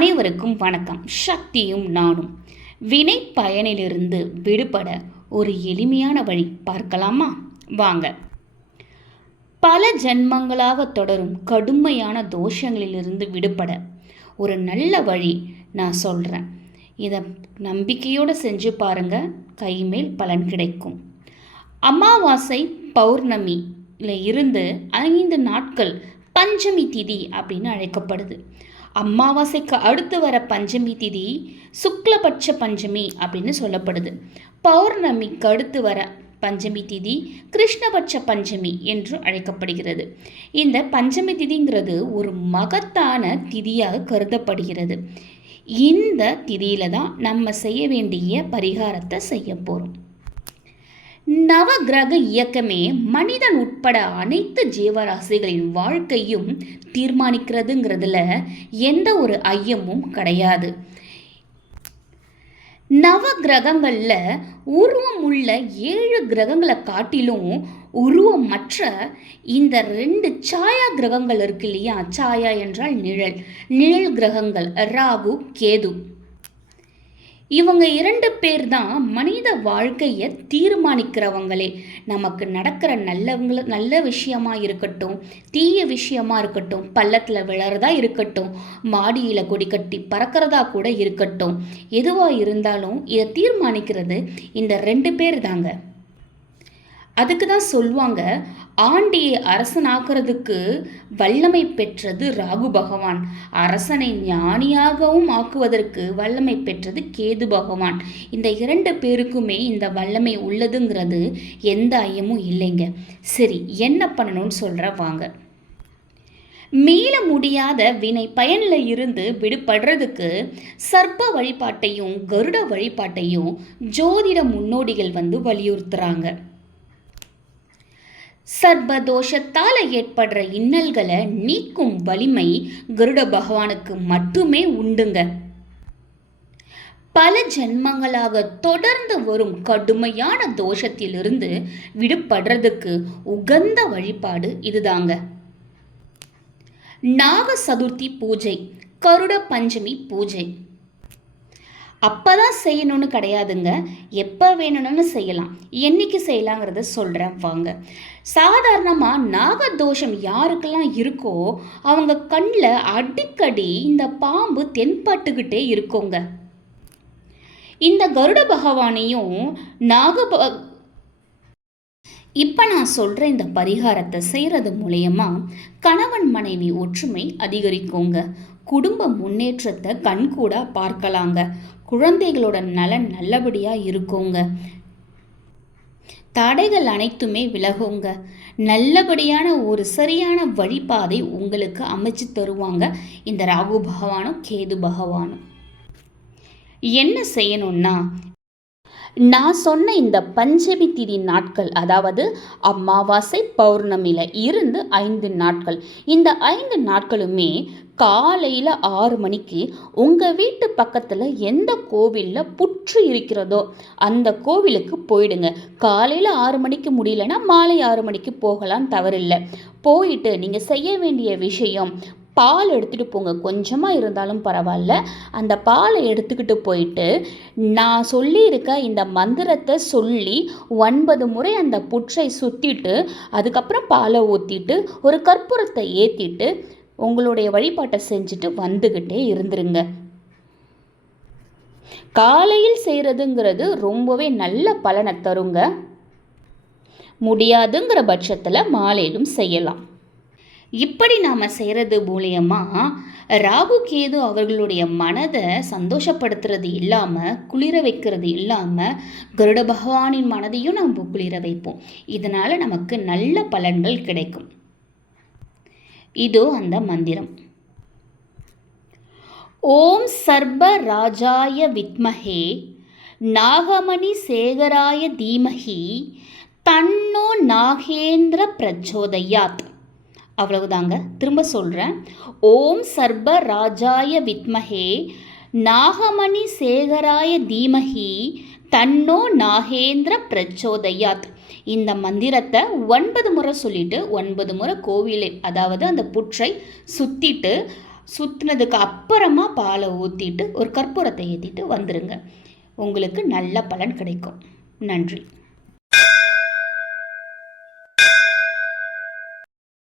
அனைவருக்கும் வணக்கம். சக்தியும் நானும் வினை பயனிலிருந்து விடுபட ஒரு எளிமையான வழி பார்க்கலாமா? வாங்க. பல ஜென்மங்களாக தொடரும் கடுமையான தோஷங்களிலிருந்து விடுபட ஒரு நல்ல வழி நான் சொல்கிறேன். இதை நம்பிக்கையோடு செஞ்சு பாருங்கள், கைமேல் பலன் கிடைக்கும். அமாவாசை பௌர்ணமியில் இருந்து 5 நாட்கள் பஞ்சமி திதி அப்படின்னு அழைக்கப்படுது. அமாவாசைக்கு அடுத்து வர பஞ்சமி திதி சுக்லபட்ச பஞ்சமி அப்படின்னு சொல்லப்படுது. பௌர்ணமிக்கு அடுத்து வர பஞ்சமி திதி கிருஷ்ணபட்ச பஞ்சமி என்று அழைக்கப்படுகிறது. இந்த பஞ்சமி திதிங்கிறது ஒரு மகத்தான திதியாக கருதப்படுகிறது. இந்த திதியில தான் நம்ம செய்ய வேண்டிய பரிகாரத்தை செய்ய போகிறோம். நவகிரக இயக்கமே மனிதன் உட்பட அனைத்து ஜீவராசிகளின் வாழ்க்கையும் தீர்மானிக்கிறதுங்கிறதுல எந்த ஒரு ஐயமும் கிடையாது. நவ கிரகங்களில் உருவம் உள்ள 7 கிரகங்களை காட்டிலும் உருவமற்ற இந்த 2 சாயா கிரகங்கள் இருக்கு இல்லையா? சாயா என்றால் நிழல் கிரகங்கள் ராகு கேது. இவங்க 2 பேர் தான் மனித வாழ்க்கையை தீர்மானிக்கிறவங்களே. நமக்கு நடக்கிற நல்ல விஷயமா இருக்கட்டும், தீய விஷயமா இருக்கட்டும், பள்ளத்தில் விழறதா இருக்கட்டும், மாடியில் கொடி கட்டி பறக்கிறதா கூட இருக்கட்டும், எதுவாக இருந்தாலும் இதை தீர்மானிக்கிறது இந்த 2 பேர் தாங்க. அதுக்கு தான் சொல்லுவாங்க, ஆண்டியை அரசனாக்குறதுக்கு வல்லமை பெற்றது ராகு பகவான், அரசனை ஞானியாகவும் ஆக்குவதற்கு வல்லமை பெற்றது கேது பகவான். இந்த 2 பேருக்குமே இந்த வல்லமை உள்ளதுங்கிறது எந்த ஐயமும் இல்லைங்க. சரி, என்ன பண்ணணும்னு சொல்கிற வாங்க. மீள முடியாத வினை பயனில் இருந்து விடுபடுறதுக்கு சர்ப்ப வழிபாட்டையும் கருட வழிபாட்டையும் ஜோதிட முன்னோடிகள் வலியுறுத்துறாங்க. சர்பதோஷத்தால் ஏற்படுற இன்னல்களை நீக்கும் வலிமை கருட பகவானுக்கு மட்டுமே உண்டுங்க. பல ஜென்மங்களாக தொடர்ந்து வரும் கடுமையான தோஷத்திலிருந்து விடுபடுறதுக்கு உகந்த வழிபாடு இதுதாங்க. நாக சதுர்த்தி பூஜை, கருட பஞ்சமி பூஜை அப்போதான் செய்யணும்னு கிடையாதுங்க. எப்போ வேணும்னு செய்யலாம். என்னைக்கு செய்யலாங்கிறத சொல்கிறேன் வாங்க. சாதாரணமாக நாகதோஷம் யாருக்கெல்லாம் இருக்கோ அவங்க கண்ணில் அடிக்கடி இந்த பாம்பு தென்பட்டுக்கிட்டே இருக்குங்க. இந்த கருட பகவானையும் இப்போ நான் சொல்கிற இந்த பரிகாரத்தை செய்கிறது மூலயமா கணவன் மனைவி ஒற்றுமை அதிகரிக்குங்க. குடும்ப முன்னேற்றத்தை கண்கூட பார்க்கலாங்க. குழந்தைகளோட நலன் நல்லபடியாக இருக்குங்க. தடைகள் அனைத்துமே விலகுங்க. நல்லபடியான ஒரு சரியான வழிபாதை உங்களுக்கு அமைச்சு தருவாங்க இந்த ராகு பகவானும் கேது பகவானும். என்ன செய்யணும்னா, நான் சொன்ன இந்த பஞ்சமி திதி நாட்கள், அதாவது அமாவாசை பௌர்ணமியில் இருந்து 5 நாட்கள், இந்த 5 நாட்களுமே காலையில் 6 மணிக்கு உங்கள் வீட்டு பக்கத்தில் எந்த கோவிலில் புற்று இருக்கிறதோ அந்த கோவிலுக்கு போயிடுங்க. காலையில் 6 மணிக்கு முடியலன்னா மாலை 6 மணிக்கு போகலாம், தவறில்லை. போயிட்டு நீங்கள் செய்ய வேண்டிய விஷயம், பால் எடுத்துகிட்டு போங்க. கொஞ்சமாக இருந்தாலும் பரவாயில்ல. அந்த பாலை எடுத்துக்கிட்டு போயிட்டு நான் சொல்லியிருக்க இந்த மந்திரத்தை சொல்லி 9 முறை அந்த புற்றை சுற்றிட்டு அதுக்கப்புறம் பாலை ஊற்றிட்டு ஒரு கற்பூரத்தை ஏற்றிட்டு உங்களுடைய வழிபாட்டை செஞ்சுட்டு வந்துக்கிட்டே இருந்துருங்க. காலையில் செய்கிறதுங்கிறது ரொம்பவே நல்ல பலனை தருங்க. முடியாதுங்கிற பட்சத்தில் மாலையிலும் செய்யலாம். இப்படி நாம் செய்கிறது மூலியமாக ராகு கேது அவர்களுடைய மனதை சந்தோஷப்படுத்துறது இல்லாமல், குளிர வைக்கிறது இல்லாமல், கருட பகவானின் மனதையும் நம்ம குளிர வைப்போம். இதனால் நமக்கு நல்ல பலன்கள் கிடைக்கும். இதோ அந்த மந்திரம். ஓம் சர்ப ராஜாய வித்மஹே நாகமணி சேகராய தீமஹி தன்னோ நாகேந்திர பிரச்சோதயாத். அவ்வளவுதாங்க. திரும்ப சொல்கிறேன். ஓம் சர்ப ராஜாய வித்மஹே நாகமணி சேகராய தீமஹி தன்னோ நாகேந்திர பிரச்சோதயாத். இந்த மந்திரத்தை 9 முறை சொல்லிட்டு 9 முறை கோவிலை, அதாவது அந்த புற்றை சுற்றிட்டு சுற்றினதுக்கு அப்புறமா பாலை ஊற்றிட்டு ஒரு கற்பூரத்தை ஏற்றிட்டு வந்துடுங்க. உங்களுக்கு நல்ல பலன் கிடைக்கும். நன்றி.